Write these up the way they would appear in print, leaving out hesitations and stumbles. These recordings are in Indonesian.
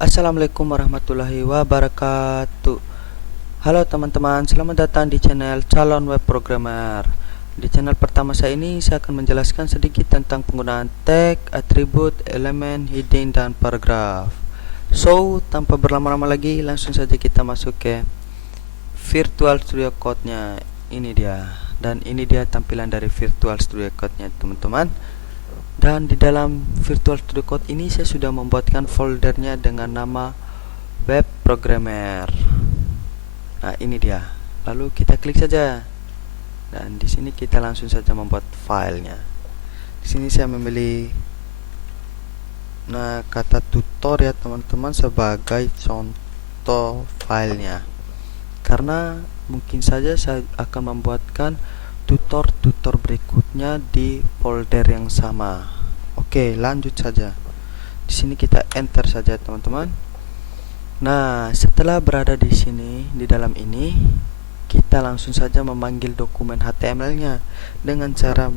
Assalamualaikum warahmatullahi wabarakatuh. Halo teman-teman, selamat datang di channel Calon Web Programmer. Di channel pertama saya ini saya akan menjelaskan sedikit tentang penggunaan tag, atribut, elemen, heading, dan paragraf. So, tanpa berlama-lama lagi, langsung saja kita masuk ke Virtual Studio Code-nya. Ini dia. Dan ini dia tampilan dari Virtual Studio Code-nya, teman-teman. Dan di dalam Virtual Studio Code ini saya sudah membuatkan foldernya dengan nama Web Programmer. Nah, ini dia. Lalu kita klik saja. Dan di sini kita langsung saja membuat filenya. Di sini saya memilih kata tutor ya teman-teman sebagai contoh filenya. Karena mungkin saja saya akan membuatkan tutor-tutor berikutnya di folder yang sama. Oke, lanjut saja. Di sini kita enter saja, teman-teman. Nah, setelah berada di sini, di dalam ini, kita langsung saja memanggil dokumen HTML-nya dengan cara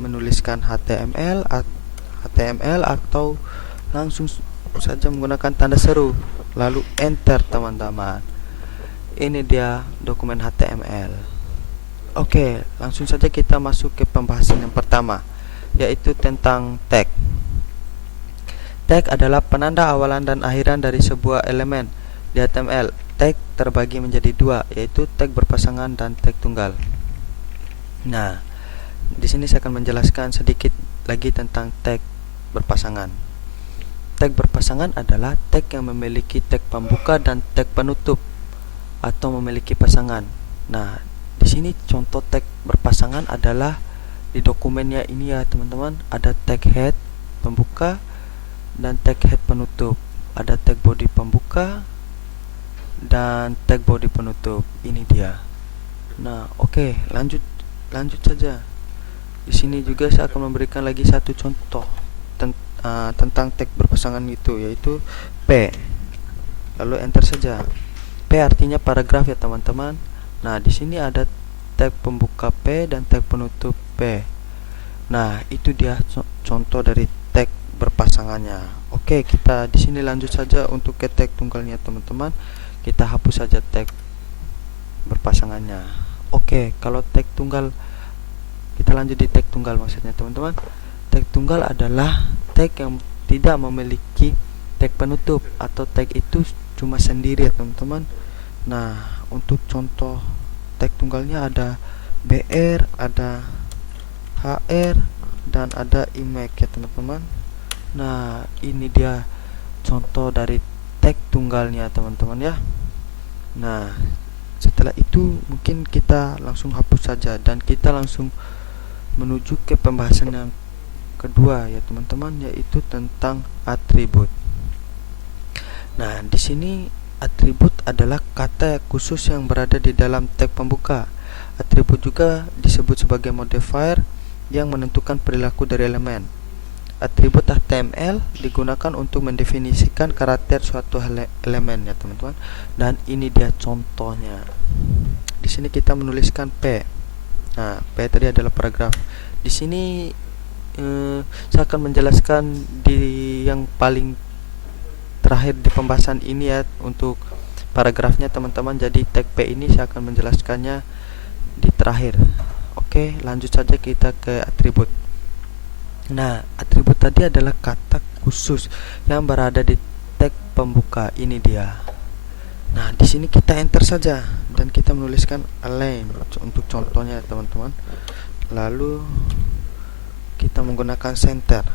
menuliskan HTML atau langsung saja menggunakan tanda seru, lalu enter, teman-teman. Ini dia dokumen HTML. Oke, langsung saja kita masuk ke pembahasan yang pertama, yaitu tentang tag. Tag adalah penanda awalan dan akhiran dari sebuah elemen di HTML. Tag terbagi menjadi dua, yaitu tag berpasangan dan tag tunggal. Nah, di sini saya akan menjelaskan sedikit lagi tentang tag berpasangan. Tag berpasangan adalah tag yang memiliki tag pembuka dan tag penutup atau memiliki pasangan. Nah, di sini contoh tag berpasangan adalah di dokumennya ini ya teman-teman, ada tag head pembuka dan tag head penutup, ada tag body pembuka dan tag body penutup. Ini dia. Nah, oke, lanjut saja. Di sini juga saya akan memberikan lagi satu contoh tentang tag berpasangan itu, yaitu P. Lalu enter saja. P artinya paragraf ya teman-teman. Nah, di sini ada tag pembuka P dan tag penutup P. Nah, itu dia contoh dari tag berpasangannya. Oke, kita di sini lanjut saja untuk ke tag tunggalnya, teman-teman. Kita hapus saja tag berpasangannya. Oke, kalau tag tunggal, kita lanjut di tag tunggal maksudnya, teman-teman. Tag tunggal adalah tag yang tidak memiliki tag penutup atau tag itu cuma sendiri ya, teman-teman. Nah, untuk contoh tag tunggalnya ada BR, ada HR, dan ada image ya teman-teman. Nah, ini dia contoh dari tag tunggalnya teman-teman ya. Nah, setelah itu mungkin kita langsung hapus saja dan kita langsung menuju ke pembahasan yang kedua ya teman-teman, yaitu tentang atribut. Nah, di sini atribut adalah kata khusus yang berada di dalam tag pembuka. Atribut juga disebut sebagai modifier yang menentukan perilaku dari elemen. Atribut HTML digunakan untuk mendefinisikan karakter suatu elemen ya teman-teman. Dan ini dia contohnya. Di sini kita menuliskan P. Nah, P tadi adalah paragraf. Di sini saya akan menjelaskan di yang paling terakhir di pembahasan ini ya, untuk paragrafnya teman-teman. Jadi tag P ini saya akan menjelaskannya di terakhir. Oke, lanjut saja kita ke atribut. Nah, atribut tadi adalah kata khusus yang berada di tag pembuka. Ini dia. Nah, di sini kita enter saja dan kita menuliskan align untuk contohnya teman-teman. Lalu kita menggunakan center.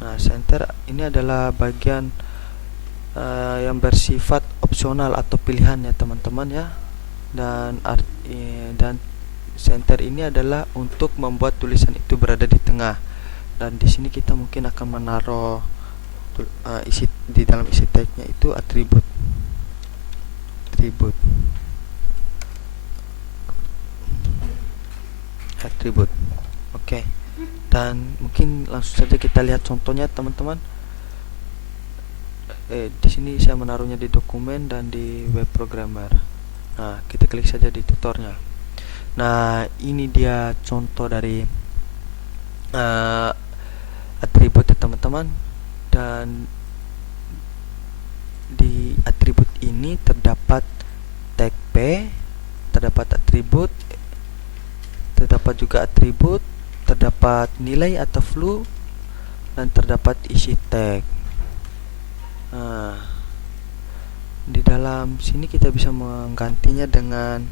Nah, center ini adalah bagian yang bersifat opsional atau pilihan ya teman-teman ya. Dan center ini adalah untuk membuat tulisan itu berada di tengah. Dan di sini kita mungkin akan menaruh isi di dalam isi tagnya itu atribut. Oke. Dan mungkin langsung saja kita lihat contohnya teman-teman. Di sini saya menaruhnya di dokumen dan di web programmer. Nah, kita klik saja di tutornya. Nah, ini dia contoh dari uh, atribut ya teman-teman. Dan di atribut ini terdapat tag p, terdapat atribut, terdapat juga atribut, terdapat nilai atau flu, dan terdapat isi tag. Nah, di dalam sini kita bisa menggantinya dengan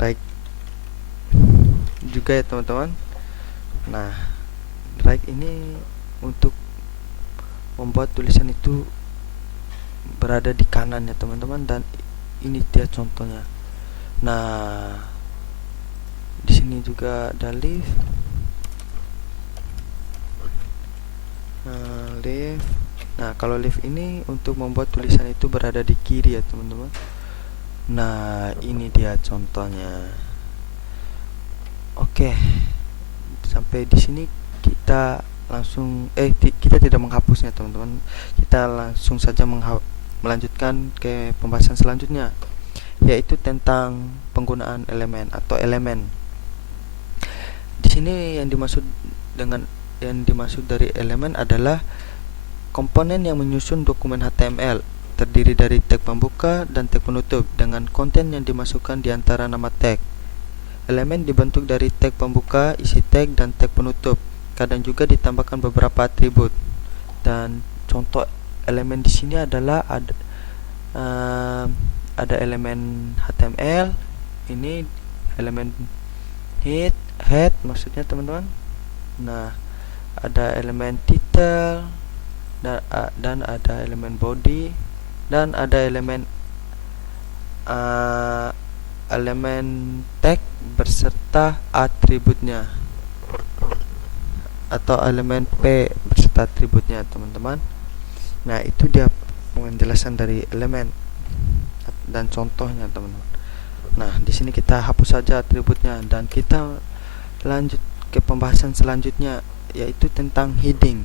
right juga ya teman-teman. Nah, right ini untuk membuat tulisan itu berada di kanan ya teman-teman, dan ini dia contohnya. Nah, di sini juga ada leave. Leave. Nah, kalau leave ini untuk membuat tulisan itu berada di kiri ya teman-teman. Nah, ini dia contohnya. Oke. Sampai di sini kita langsung kita tidak menghapusnya teman-teman. Kita langsung saja melanjutkan ke pembahasan selanjutnya, yaitu tentang penggunaan elemen atau elemen. Di sini yang dimaksud dari elemen adalah komponen yang menyusun dokumen HTML, terdiri dari tag pembuka dan tag penutup dengan konten yang dimasukkan di antara nama tag. Elemen dibentuk dari tag pembuka, isi tag, dan tag penutup. Kadang juga ditambahkan beberapa atribut. Dan contoh elemen di sini adalah ada elemen HTML, ini elemen head maksudnya teman-teman. Nah, ada elemen title, dan ada elemen body, dan ada elemen tag berserta atributnya, atau elemen P berserta atributnya teman-teman. Nah, itu dia penjelasan dari elemen dan contohnya teman-teman. Nah, di sini kita hapus saja atributnya dan kita lanjut ke pembahasan selanjutnya, yaitu tentang heading.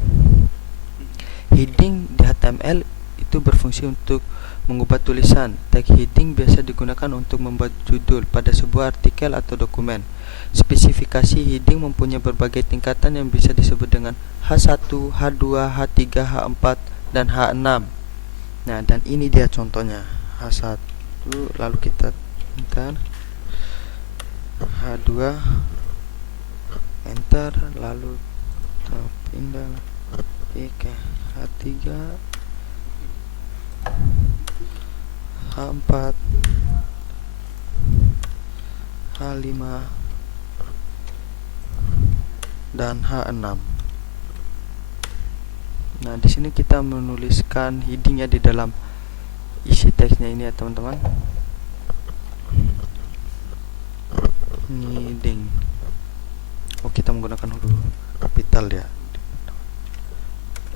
Heading di HTML itu berfungsi untuk mengubah tulisan. Tag heading biasa digunakan untuk membuat judul pada sebuah artikel atau dokumen. Spesifikasi heading mempunyai berbagai tingkatan yang bisa disebut dengan H1, H2, H3, H4, dan H6. Nah, dan ini dia contohnya. H1, lalu kita enter, H2, enter, lalu kita pindah ke H3, H4, H5, dan H6. Nah, di sini kita menuliskan headingnya di dalam isi teksnya ini ya teman-teman. Heading. Oh, kita menggunakan huruf kapital ya.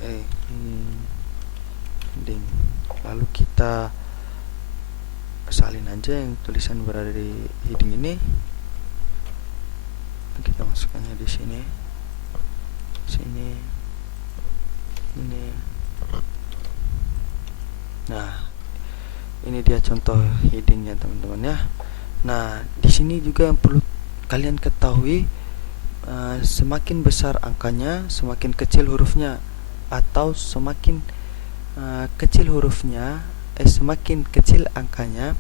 Heading. Lalu kita salin aja yang tulisan berada di heading ini. Kita masukkannya di sini. Ini. Nah, ini dia contoh headingnya teman-teman ya. Nah, di sini juga yang perlu kalian ketahui, semakin besar angkanya, semakin kecil hurufnya, atau semakin kecil hurufnya, semakin kecil angkanya,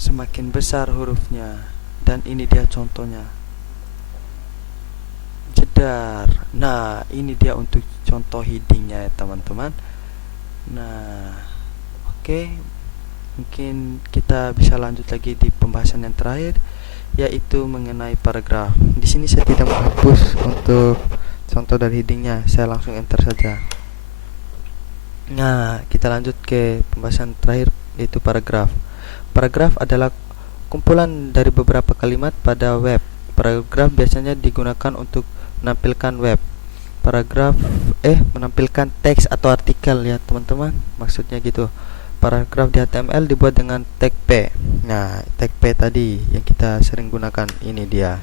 semakin besar hurufnya. Dan ini dia contohnya. Jedar. Nah, ini dia untuk contoh headingnya ya teman-teman. Nah, oke. Mungkin kita bisa lanjut lagi di pembahasan yang terakhir, yaitu mengenai paragraf. Di sini saya tidak menghapus untuk contoh dari headingnya, saya langsung enter saja. Nah, kita lanjut ke pembahasan terakhir, yaitu paragraf. Paragraf adalah kumpulan dari beberapa kalimat pada web. Paragraf biasanya digunakan untuk menampilkan menampilkan teks atau artikel ya teman-teman, maksudnya gitu. Paragraf di HTML dibuat dengan tag P. Nah, tag P tadi yang kita sering gunakan, ini dia.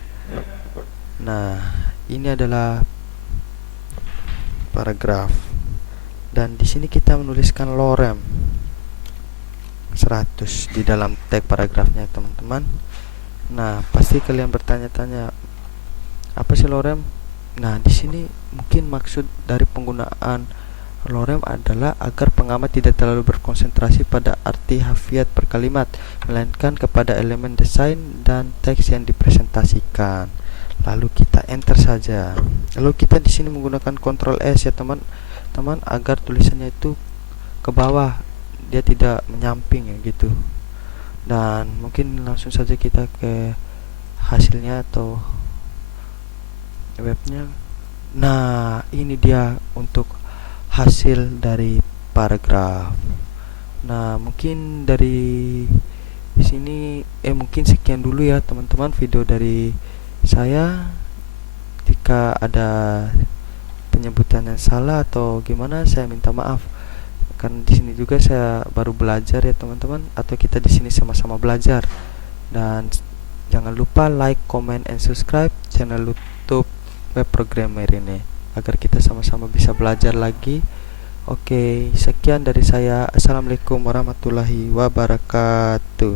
Nah, ini adalah paragraf. Dan di sini kita menuliskan lorem 100 di dalam tag paragrafnya teman-teman. Nah, pasti kalian bertanya-tanya, Apa sih lorem? Nah, di sini mungkin maksud dari penggunaan lorem adalah agar pengamat tidak terlalu berkonsentrasi pada arti harfiat per kalimat, melainkan kepada elemen desain dan teks yang dipresentasikan. Lalu kita enter saja. Lalu kita di sini menggunakan Ctrl S ya teman-teman, agar tulisannya itu ke bawah, dia tidak menyamping ya gitu. Dan mungkin langsung saja kita ke hasilnya atau webnya. Nah, ini dia untuk hasil dari paragraf. Nah, mungkin dari sini mungkin sekian dulu ya teman-teman video dari saya. Jika ada penyebutan yang salah atau gimana, saya minta maaf. Karena di sini juga saya baru belajar ya teman-teman, atau kita di sini sama-sama belajar. Dan jangan lupa like, comment, and subscribe channel YouTube Web Programmer ini agar kita sama-sama bisa belajar lagi. Oke, sekian dari saya. Assalamualaikum warahmatullahi wabarakatuh.